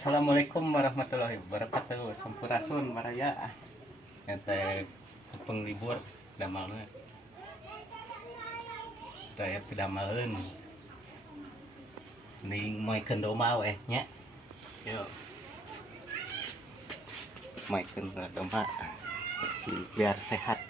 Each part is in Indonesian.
Assalamualaikum warahmatullahi wabarakatuh. Sampurasun maraya. Ente penglibur damalna. Teh pidamaleun. Ning moekeun doma we nya. Yo. Moekeun doma biar sehat.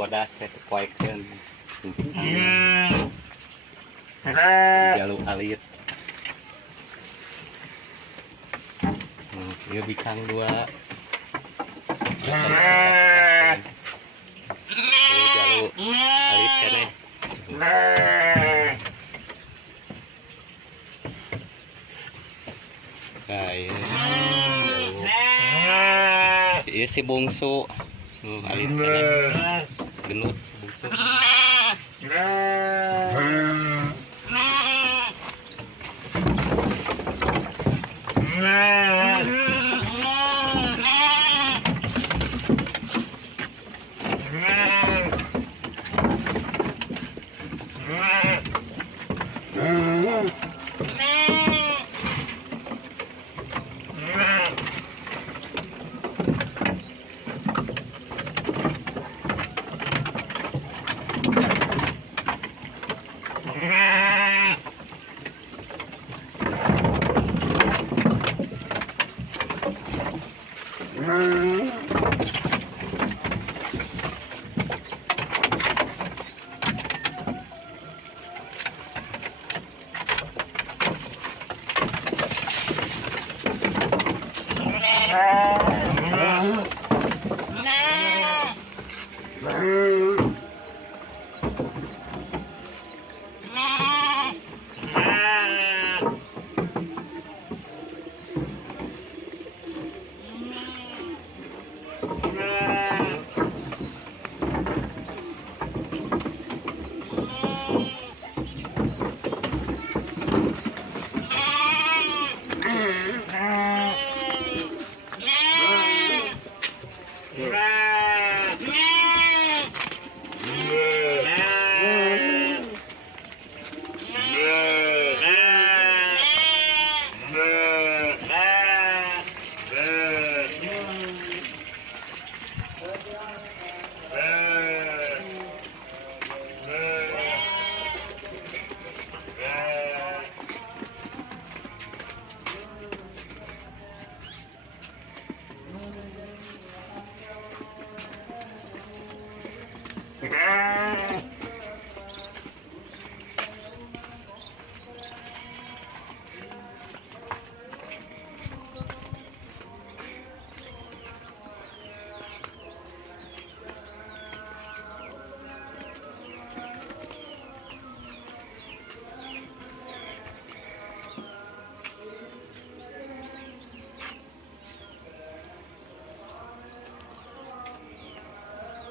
Bodas kuaikeun jaluk alit ieu bikang 2 jaluk alit keneh ieu si bungsu alit keneh genut si bungsu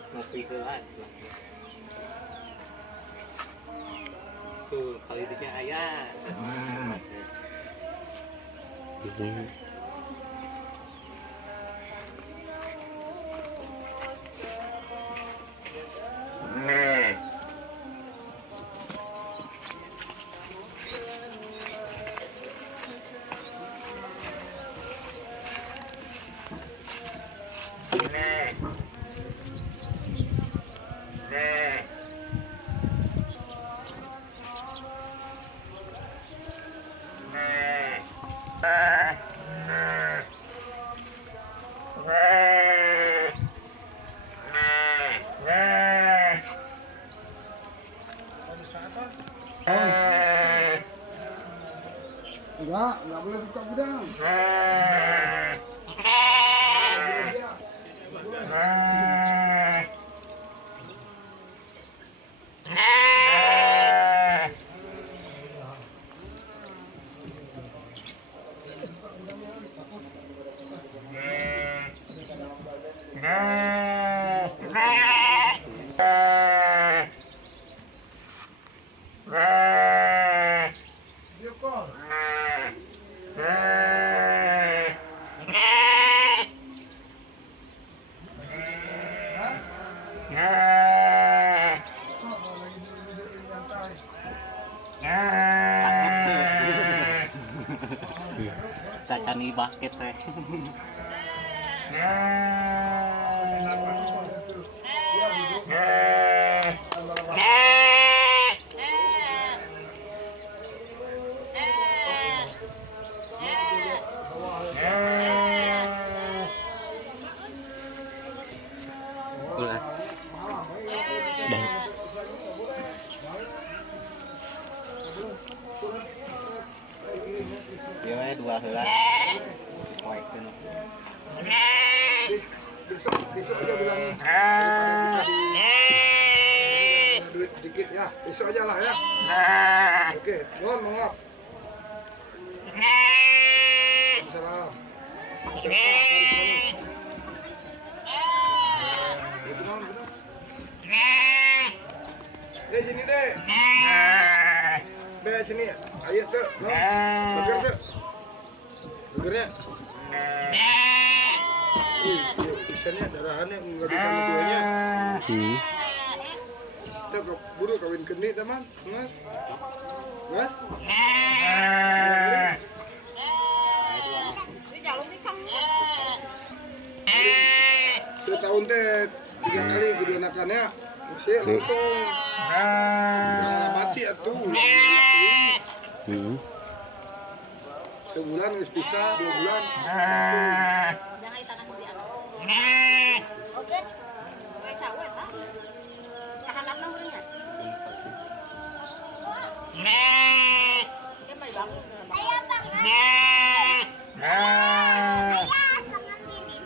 ngopi gelas tuh kali ini ayah Ya, nggak boleh buka gudang. Tacani bucket teh. Ulah. Baik. Ya, dua heula. Poekeun. Besok aja bilangin. Duit sedikit ya. Besok aja lah ya. Oke, mohon maaf. Salam. Sini deh. Be sini. Ayo tuh. Beger tuh. Begernya. Ikannya darahannya enggak ditambah duanya. Kita buru kawin kendi teman, Mas. Mas. Setahun teh 3 kali gede anakannya. Masih langsung. Jangan mati atuh. Sebulan geus bisa, 2 bulan langsung. Oke. Kayak cawet ah. Kahanan namanya. Dia mai bangun. Ayo bangun. Ayo tangan ini.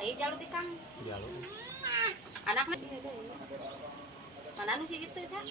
Ayo jalur di kang. Jalur. Anaknya mana nu sih gitu sih?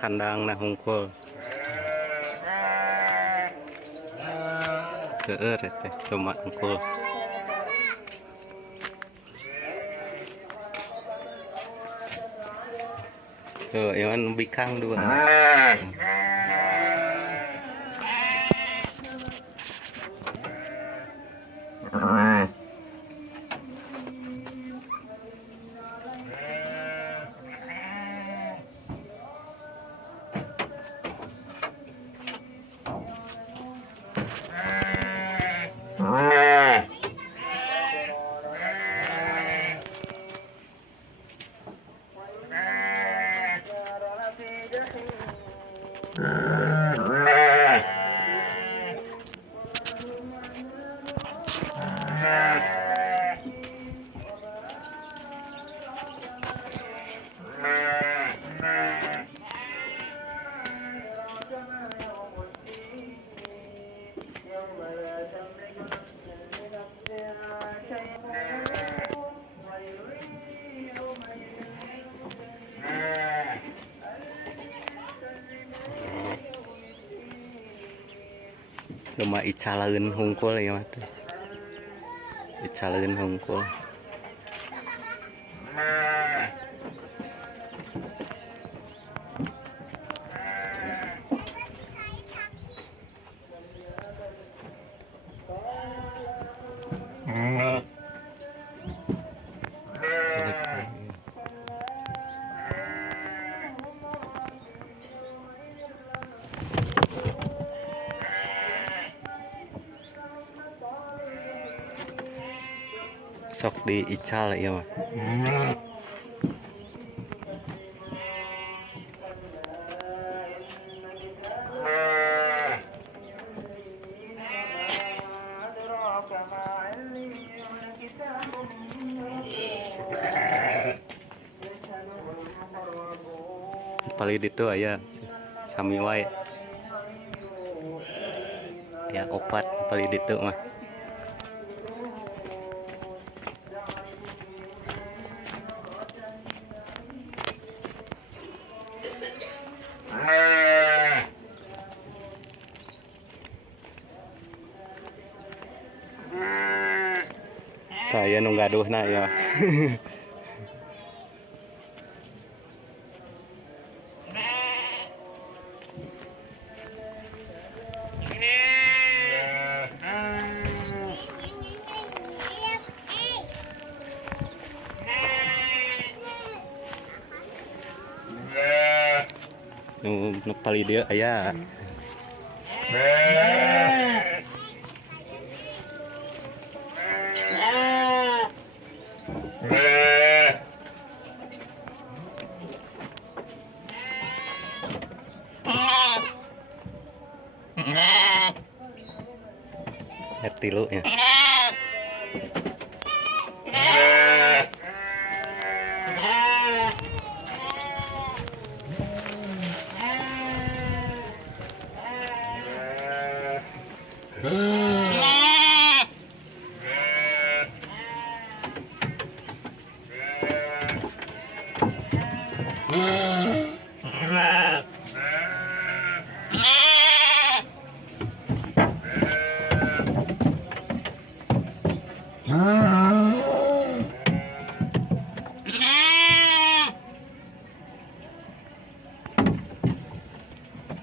Kandang nah hungkul. Seueur teh cuma hungkul. Tuh, yang bikang dua. Cuma icalaeun hungkul ya mah teh. Icalaeun hungkul. Sok diical ya mah. Paling itu aya sami wae. Ya opat paling itu mah. Saya nu gaduhna ya. Nu paling dia aya. Tilu ya.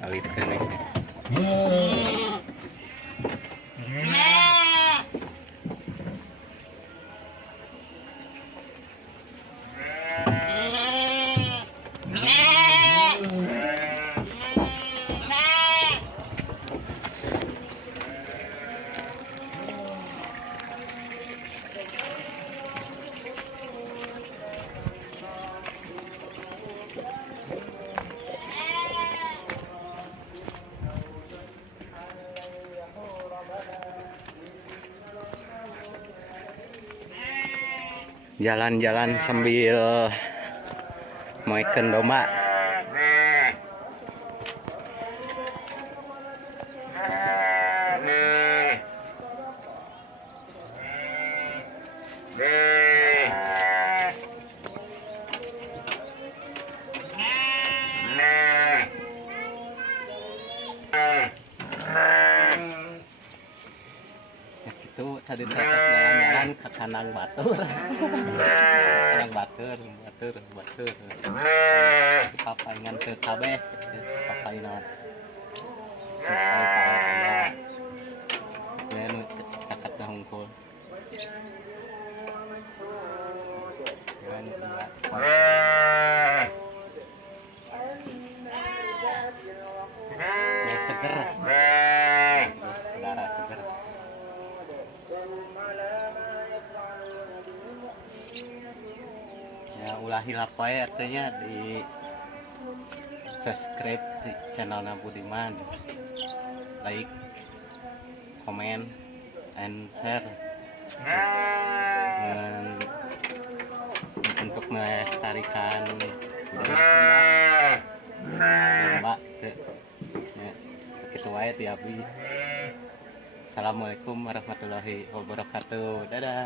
Alihkan ini. Jalan-jalan sambil moeken domba. di atas jalan-jalan ke Kanang Batur. Kanang Batur. Papaingan ke kabeh, papainan. Ya nu cakat dah hungkul. Ya seger. Udara seger. Ya ulah hilap wae artinya di subscribe di channel Budiman, like, comment, and share. Dan untuk melestarikan budaya Sunda, Mbak, begitu wae ti abdi. Assalamualaikum warahmatullahi wabarakatuh. Dadah.